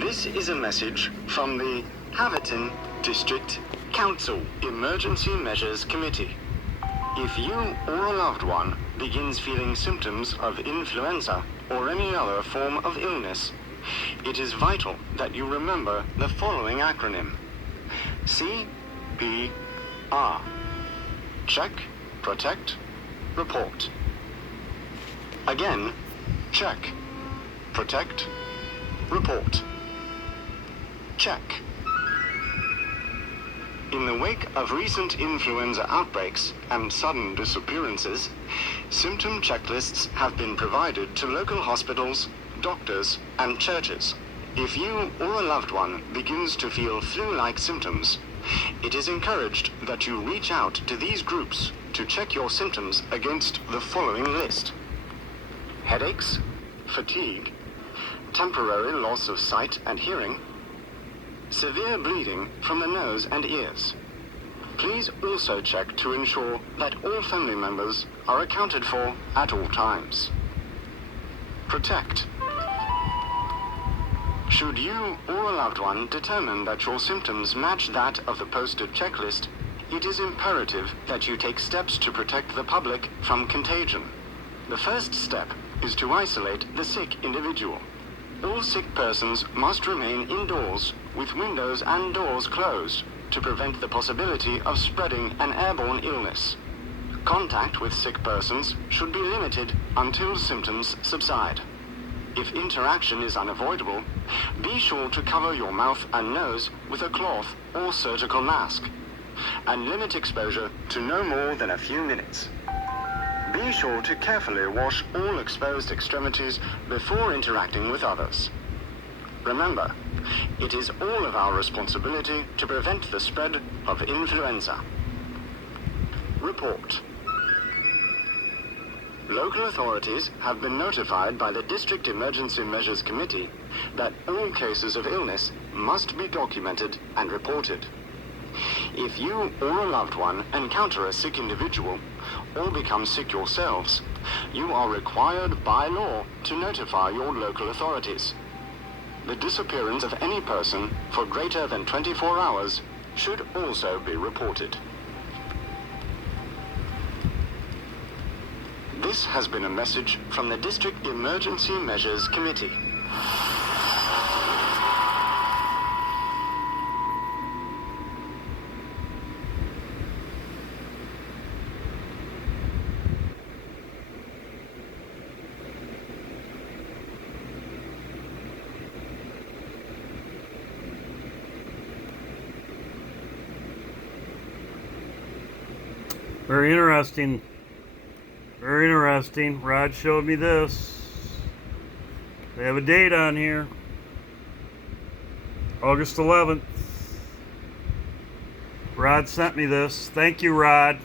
This is a message from the Haverton District Council Emergency Measures Committee. If you or a loved one begins feeling symptoms of influenza or any other form of illness, it is vital that you remember the following acronym: CPR. Check, protect, report. Again, check, protect, report. Check. In the wake of recent influenza outbreaks and sudden disappearances, symptom checklists have been provided to local hospitals, doctors, and churches. If you or a loved one begins to feel flu-like symptoms, it is encouraged that you reach out to these groups to check your symptoms against the following list: headaches, fatigue, temporary loss of sight and hearing, severe bleeding from the nose and ears. Please also check to ensure that all family members are accounted for at all times. Protect. Should you or a loved one determine that your symptoms match that of the posted checklist, it is imperative that you take steps to protect the public from contagion. The first step is to isolate the sick individual. All sick persons must remain indoors with windows and doors closed to prevent the possibility of spreading an airborne illness. Contact with sick persons should be limited until symptoms subside. If interaction is unavoidable, be sure to cover your mouth and nose with a cloth or surgical mask, and limit exposure to no more than a few minutes. Be sure to carefully wash all exposed extremities before interacting with others. Remember, it is all of our responsibility to prevent the spread of influenza. Report. Local authorities have been notified by the District Emergency Measures Committee that all cases of illness must be documented and reported. If you or a loved one encounter a sick individual or become sick yourselves, you are required by law to notify your local authorities. The disappearance of any person for greater than 24 hours should also be reported. This has been a message from the District Emergency Measures Committee. Very interesting. Very interesting. Rod showed me this. They have a date on here. August 11th. Rod sent me this. Thank you, Rod.